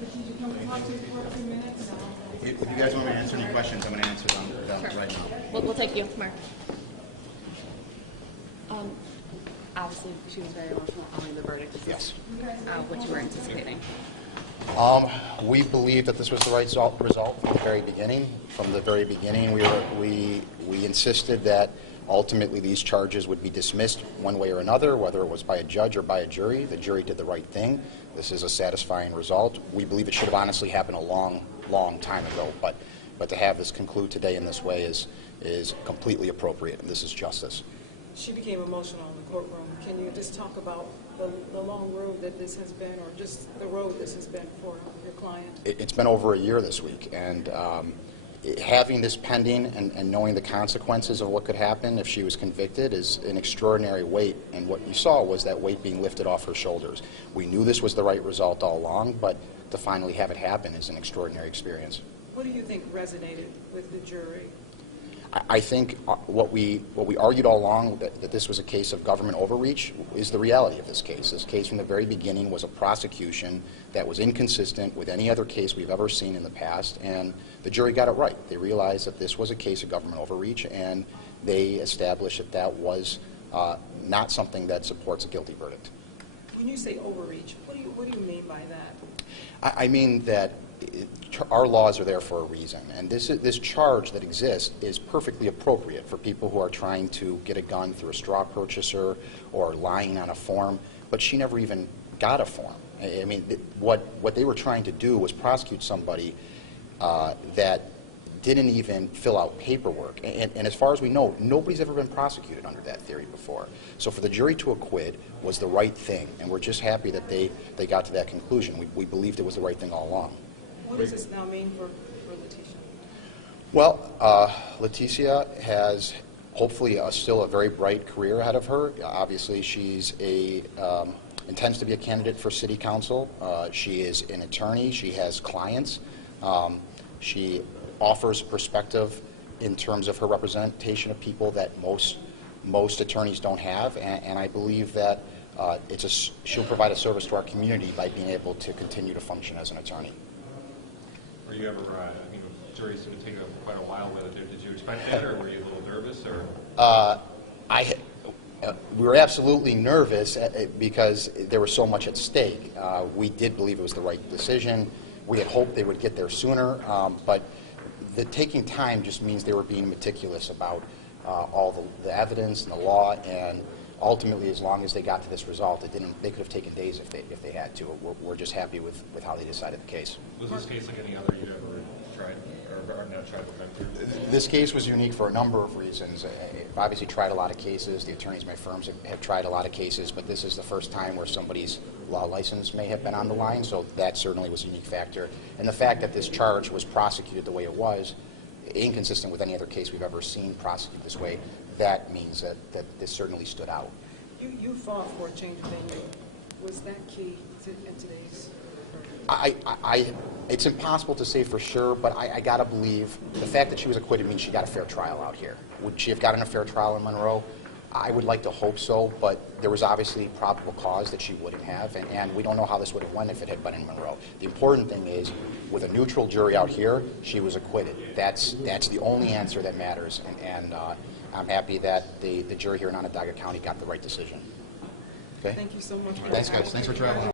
Leticia, can we talk to you for a few minutes? If you guys want me to answer any questions, I'm going to answer them right now. We'll take you, Mark. Obviously, she was very emotional following the verdict. Is this what you were anticipating? We believe that this was the right result from the very beginning. From the very beginning, we insisted that ultimately these charges would be dismissed one way or another, whether it was by a judge or by a jury. The jury did the right thing. This is a satisfying result. We believe it should have honestly happened a long time ago, but to have this conclude today in this way is completely appropriate, and this is justice. She became emotional in the courtroom. Can you just talk about the long road that this has been, or just the road this has been for your client? It's been over a year this week, and having this pending and knowing the consequences of what could happen if she was convicted is an extraordinary weight, and what you saw was that weight being lifted off her shoulders. We knew this was the right result all along, but to finally have it happen is an extraordinary experience. What do you think resonated with the jury? I think what we argued all along, that this was a case of government overreach, is the reality of this case. This case from the very beginning was a prosecution that was inconsistent with any other case we've ever seen in the past, and the jury got it right. They realized that this was a case of government overreach, and they established that that was not something that supports a guilty verdict. When you say overreach, what do you mean by that? I mean that our laws are there for a reason, and this charge that exists is perfectly appropriate for people who are trying to get a gun through a straw purchaser or lying on a form, but she never even got a form. I mean, what they were trying to do was prosecute somebody that didn't even fill out paperwork, and as far as we know, nobody's ever been prosecuted under that theory before. So for the jury to acquit was the right thing, and we're just happy that they got to that conclusion. We believed it was the right thing all along. What does this now mean for Leticia? Well, Leticia has hopefully still a very bright career ahead of her. Obviously, she's intends to be a candidate for city council. She is an attorney. She has clients. She offers perspective in terms of her representation of people that most attorneys don't have, and I believe that she'll provide a service to our community by being able to continue to function as an attorney. Were you ever, I mean, the jury's going to take quite a while with it. Did you expect that, or were you a little nervous? Or we were absolutely nervous because there was so much at stake. We did believe it was the right decision. We had hoped they would get there sooner, but the taking time just means they were being meticulous about all the evidence and the law, and ultimately, as long as they got to this result, they could have taken days if they had to. We're just happy with how they decided the case. Was this case like any other you'd ever tried, or not tried before? This case was unique for a number of reasons. I've obviously tried a lot of cases. The attorneys in my firms have tried a lot of cases, but this is the first time where somebody's law license may have been on the line, so that certainly was a unique factor. And the fact that this charge was prosecuted the way it was, inconsistent with any other case we've ever seen prosecuted this way, that means that this certainly stood out. You fought for a change of venue. Was that key in today's? It's impossible to say for sure, but I gotta believe the fact that she was acquitted means she got a fair trial out here. Would she have gotten a fair trial in Monroe? I would like to hope so, but there was obviously probable cause that she wouldn't have, and we don't know how this would have went if it had been in Monroe. The important thing is, with a neutral jury out here, she was acquitted. That's the only answer that matters, and I'm happy that the jury here in Onondaga County got the right decision. Okay? Thank you so much. Thanks, guys. Thanks for traveling.